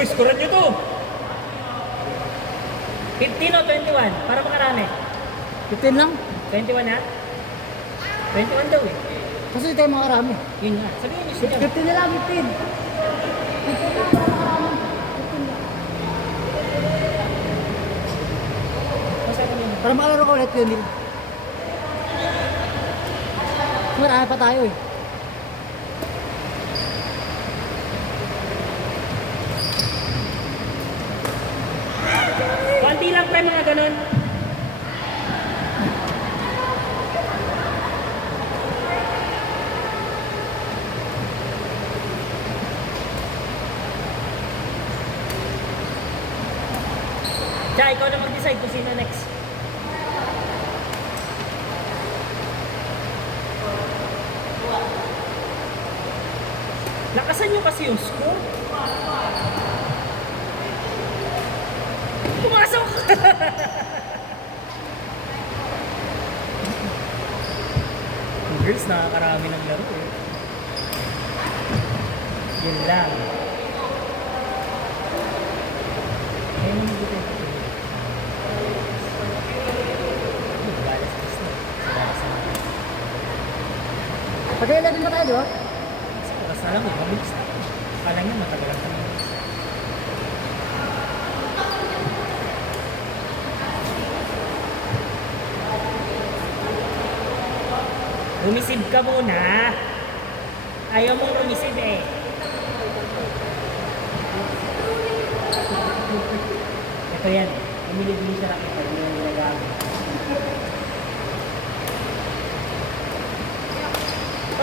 Uy, scorean nyo to! 15 o 21? Para makarami. 15 lang. 21 na? 21 daw eh. Kasi tayo makarami. Yun nga. Sabihin nyo siya. 15 na lang, 15. 15 lang para makarami. 15 lang. Para makalaro ko ulit yun. Marami pa tayo eh. Konti lang pa mga ganun. Tsaka ikaw na mag-decide kung sino next. Lakasan nyo kasi yung score. Pumasok! Girls, nakakarami ng laro eh. Yun lang. Ayun yung dito yung patuloy. Balas na sila. Pag-11 ba tayo, di ba? Oras na lang eh, mabilis na. Akala nyo matagalan kami. Rumisib ka muna. Ayaw mong rumisib eh. Ito yan. Umilibili siya lang ito. Hindi yung ginagamit.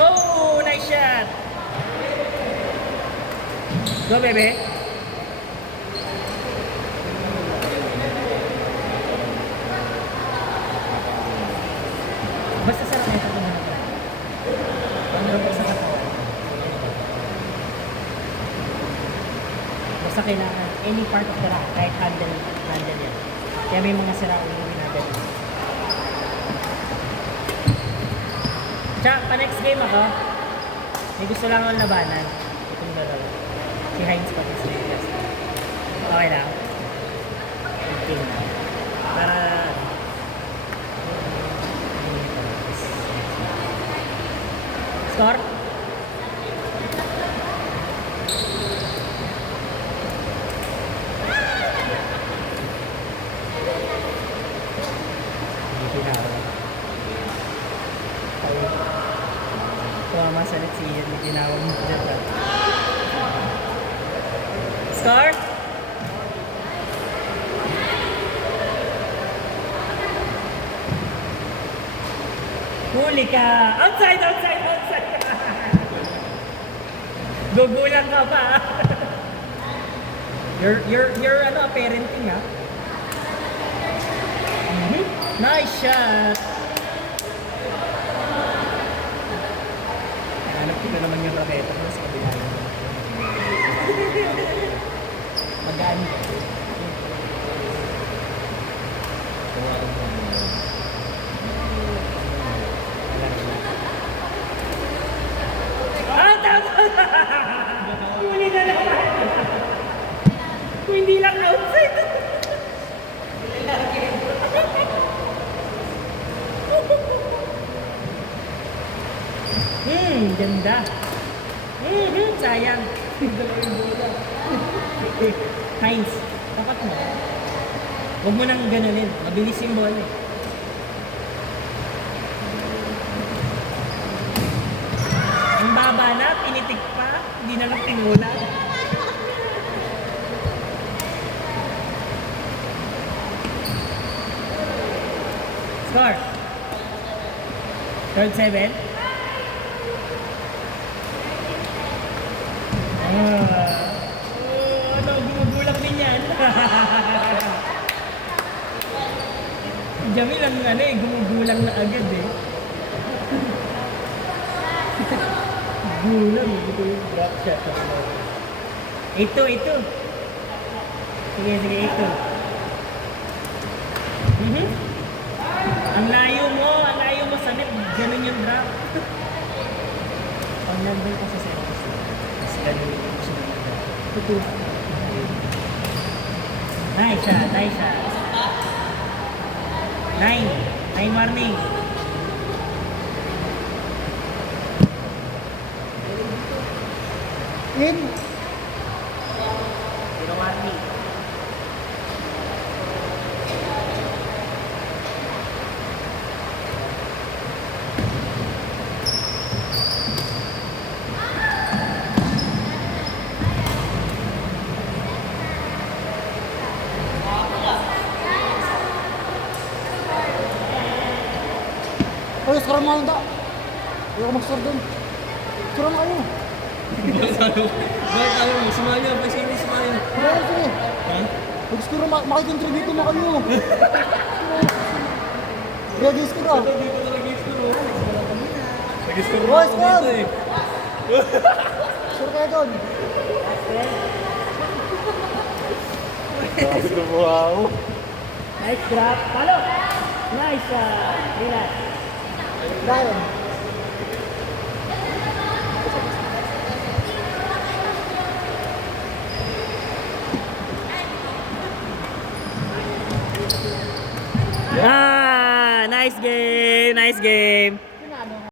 Oh! Nice shot! Go, bebe. Basta sarap na ito kung hanap. Pangarap ko sa katawan. Basta kailangan any part of the rack, kahit handle yan. Kaya may mga sira ulo yung ginagawa. Tsaka, pa-next game ako, may gusto lang akong labanan. Itong dalawa. Si Heinz pati si Nicholas. Okay lang. Okay na. Para... Score? Hindi na ako. Tumama sa net si Ian. May tinawag mo dito. Score? Huli ka! Outside! Outside! Outside! Gugulang ka pa! You're ano, parenting ha? Nice shot! Hanap ko naman yung raketa mo sa kabila. Magaan. Ah, tama! Huli na naman! Kung hindi lang outside. Ganda. Sayang. Heinz, dapat mo. Huwag mo nang ganunin. Mabilis yung bola eh. Ang baba na, pinitik pa. Hindi na lang tinula. Score. Third 7. Ano, gumugulang din yan. Jamil ang ano eh, gumugulang na agad eh. Gulang, ito yung drop shot. Ito. Sige, 8. Ang layo mo sa net, ganun yung drop. Pag nandun ka sa service, mas ganun yung siya. Ito. Nice shot, nice shot. 9. 9 warning. In. 0 warning. Ay, score mo lang da. Ayoko mag-score dun. Score mo kayo. Bakit ayaw mo? Sumaya, ba siya hindi sumaya? Ayoko sige. Ha? Mag-score mo, makikontribute mo kayo. Reagis ko na. Ito, dito na nag-games ko, no? Nag-games ko Boy, ako score! dito, eh. Score kayo dun. Wow! Nice drop. Palo. Nice shot. Relax. Dahil. Ah, nice game. Nice game.